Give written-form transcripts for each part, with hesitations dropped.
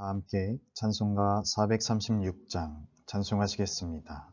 다 함께 찬송가 436장 찬송하시겠습니다.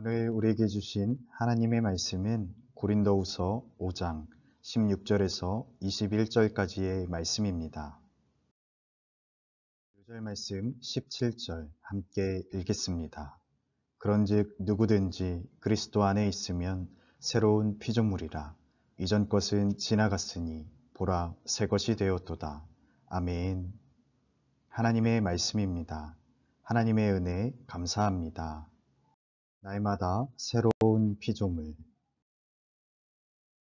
오늘 우리에게 주신 하나님의 말씀은 고린도후서 5장 16절에서 21절까지의 말씀입니다. 2절 말씀 17절 함께 읽겠습니다. 그런즉 누구든지 그리스도 안에 있으면 새로운 피조물이라. 이전 것은 지나갔으니 보라 새 것이 되었도다. 아멘. 하나님의 말씀입니다. 하나님의 은혜 감사합니다. 날마다 새로운 피조물.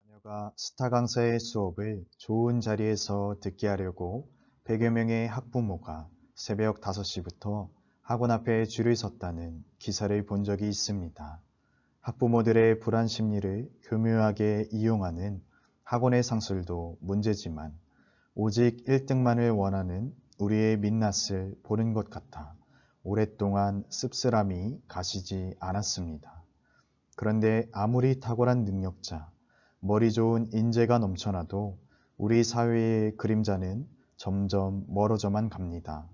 자녀가 스타 강사의 수업을 좋은 자리에서 듣게 하려고 100여 명의 학부모가 새벽 5시부터 학원 앞에 줄을 섰다는 기사를 본 적이 있습니다. 학부모들의 불안 심리를 교묘하게 이용하는 학원의 상술도 문제지만 오직 1등만을 원하는 우리의 민낯을 보는 것 같아 오랫동안 씁쓸함이 가시지 않았습니다. 그런데 아무리 탁월한 능력자, 머리 좋은 인재가 넘쳐나도 우리 사회의 그림자는 점점 멀어져만 갑니다.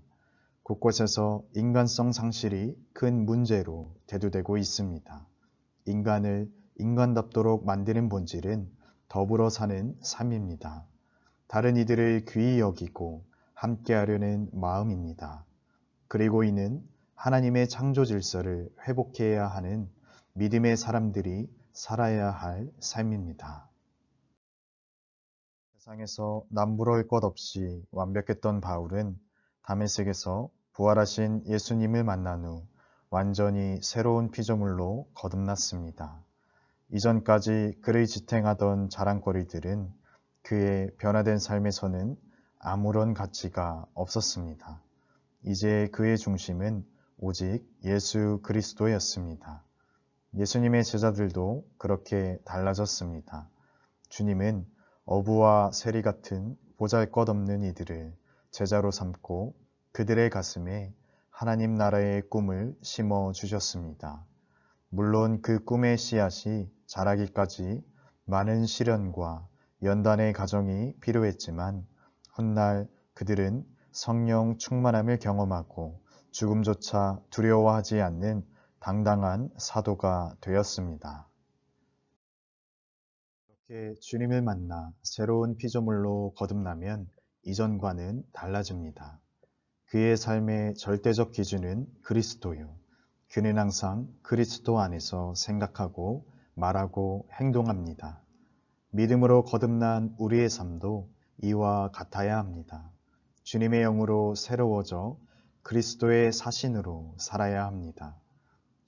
곳곳에서 인간성 상실이 큰 문제로 대두되고 있습니다. 인간을 인간답도록 만드는 본질은 더불어 사는 삶입니다. 다른 이들을 귀히 여기고 함께하려는 마음입니다. 그리고 이는 하나님의 창조 질서를 회복해야 하는 믿음의 사람들이 살아야 할 삶입니다. 세상에서 남부러울 것 없이 완벽했던 바울은 다메섹에서 부활하신 예수님을 만난 후 완전히 새로운 피조물로 거듭났습니다. 이전까지 그를 지탱하던 자랑거리들은 그의 변화된 삶에서는 아무런 가치가 없었습니다. 이제 그의 중심은 오직 예수 그리스도였습니다. 예수님의 제자들도 그렇게 달라졌습니다. 주님은 어부와 세리 같은 보잘것없는 이들을 제자로 삼고 그들의 가슴에 하나님 나라의 꿈을 심어 주셨습니다. 물론 그 꿈의 씨앗이 자라기까지 많은 시련과 연단의 과정이 필요했지만 훗날 그들은 성령 충만함을 경험하고 죽음조차 두려워하지 않는 당당한 사도가 되었습니다. 이렇게 주님을 만나 새로운 피조물로 거듭나면 이전과는 달라집니다. 그의 삶의 절대적 기준은 그리스도요. 그는 항상 그리스도 안에서 생각하고 말하고 행동합니다. 믿음으로 거듭난 우리의 삶도 이와 같아야 합니다. 주님의 영으로 새로워져 그리스도의 사신으로 살아야 합니다.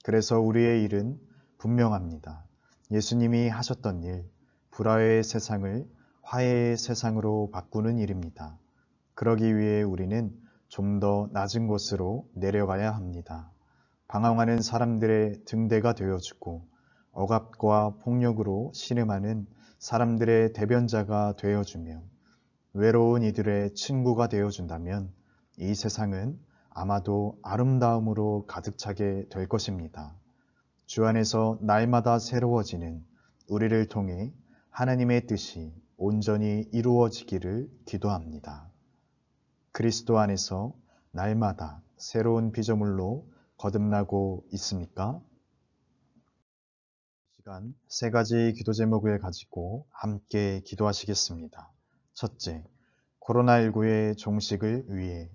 그래서 우리의 일은 분명합니다. 예수님이 하셨던 일, 불화의 세상을 화해의 세상으로 바꾸는 일입니다. 그러기 위해 우리는 좀 더 낮은 곳으로 내려가야 합니다. 방황하는 사람들의 등대가 되어주고 억압과 폭력으로 신음하는 사람들의 대변자가 되어주며 외로운 이들의 친구가 되어준다면 이 세상은 아마도 아름다움으로 가득 차게 될 것입니다. 주 안에서 날마다 새로워지는 우리를 통해 하나님의 뜻이 온전히 이루어지기를 기도합니다. 그리스도 안에서 날마다 새로운 피조물로 거듭나고 있습니까? 이 시간 세 가지 기도 제목을 가지고 함께 기도하시겠습니다. 첫째, 코로나19의 종식을 위해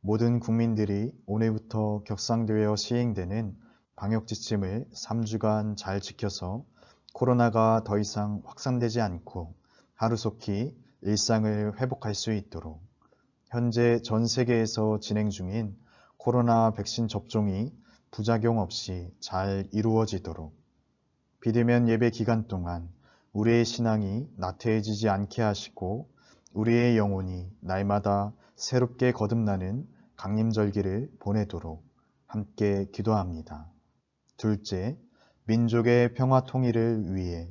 모든 국민들이 오늘부터 격상되어 시행되는 방역 지침을 3주간 잘 지켜서 코로나가 더 이상 확산되지 않고 하루속히 일상을 회복할 수 있도록 현재 전 세계에서 진행 중인 코로나 백신 접종이 부작용 없이 잘 이루어지도록 비대면 예배 기간 동안 우리의 신앙이 나태해지지 않게 하시고 우리의 영혼이 날마다 새롭게 거듭나는 강림절기를 보내도록 함께 기도합니다. 둘째, 민족의 평화 통일을 위해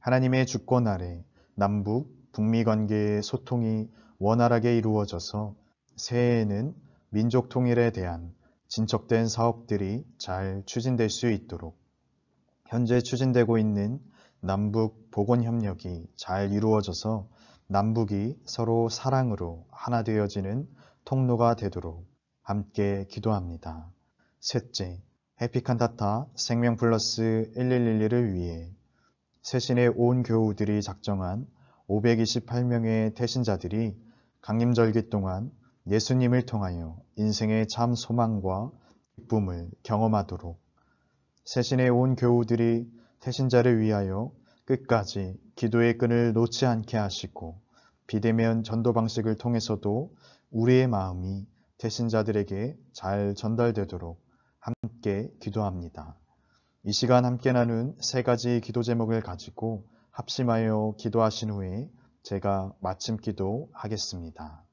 하나님의 주권 아래 남북, 북미 관계의 소통이 원활하게 이루어져서 새해에는 민족 통일에 대한 진척된 사업들이 잘 추진될 수 있도록 현재 추진되고 있는 남북 보건 협력이 잘 이루어져서 남북이 서로 사랑으로 하나 되어지는 통로가 되도록 함께 기도합니다. 셋째, 해피칸타타 생명 플러스 1111을 위해 세신의 온 교우들이 작정한 528명의 태신자들이 강림절기 동안 예수님을 통하여 인생의 참 소망과 기쁨을 경험하도록 세신의 온 교우들이 태신자를 위하여 끝까지 기도의 끈을 놓지 않게 하시고 비대면 전도 방식을 통해서도 우리의 마음이 태신자들에게 잘 전달되도록 함께 기도합니다. 이 시간 함께 나눈 세 가지 기도 제목을 가지고 합심하여 기도하신 후에 제가 마침 기도하겠습니다.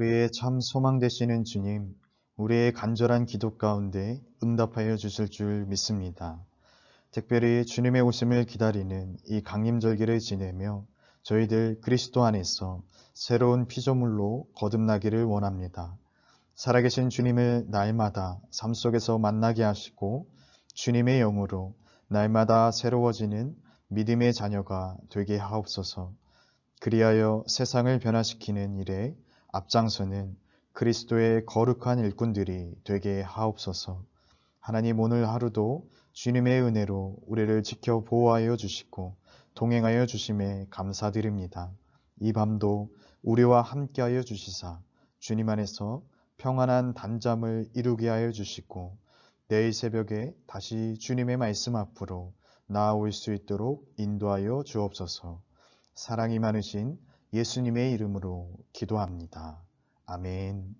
우리의 참 소망 되시는 주님, 우리의 간절한 기도 가운데 응답하여 주실 줄 믿습니다. 특별히 주님의 오심을 기다리는 이 강림절기를 지내며 저희들 그리스도 안에서 새로운 피조물로 거듭나기를 원합니다. 살아계신 주님을 날마다 삶 속에서 만나게 하시고 주님의 영으로 날마다 새로워지는 믿음의 자녀가 되게 하옵소서. 그리하여 세상을 변화시키는 일에 앞장서는 그리스도의 거룩한 일꾼들이 되게 하옵소서. 하나님, 오늘 하루도 주님의 은혜로 우리를 지켜 보호하여 주시고 동행하여 주심에 감사드립니다. 이 밤도 우리와 함께하여 주시사 주님 안에서 평안한 단잠을 이루게 하여 주시고 내일 새벽에 다시 주님의 말씀 앞으로 나아올 수 있도록 인도하여 주옵소서. 사랑이 많으신 예수님의 이름으로 기도합니다. 아멘.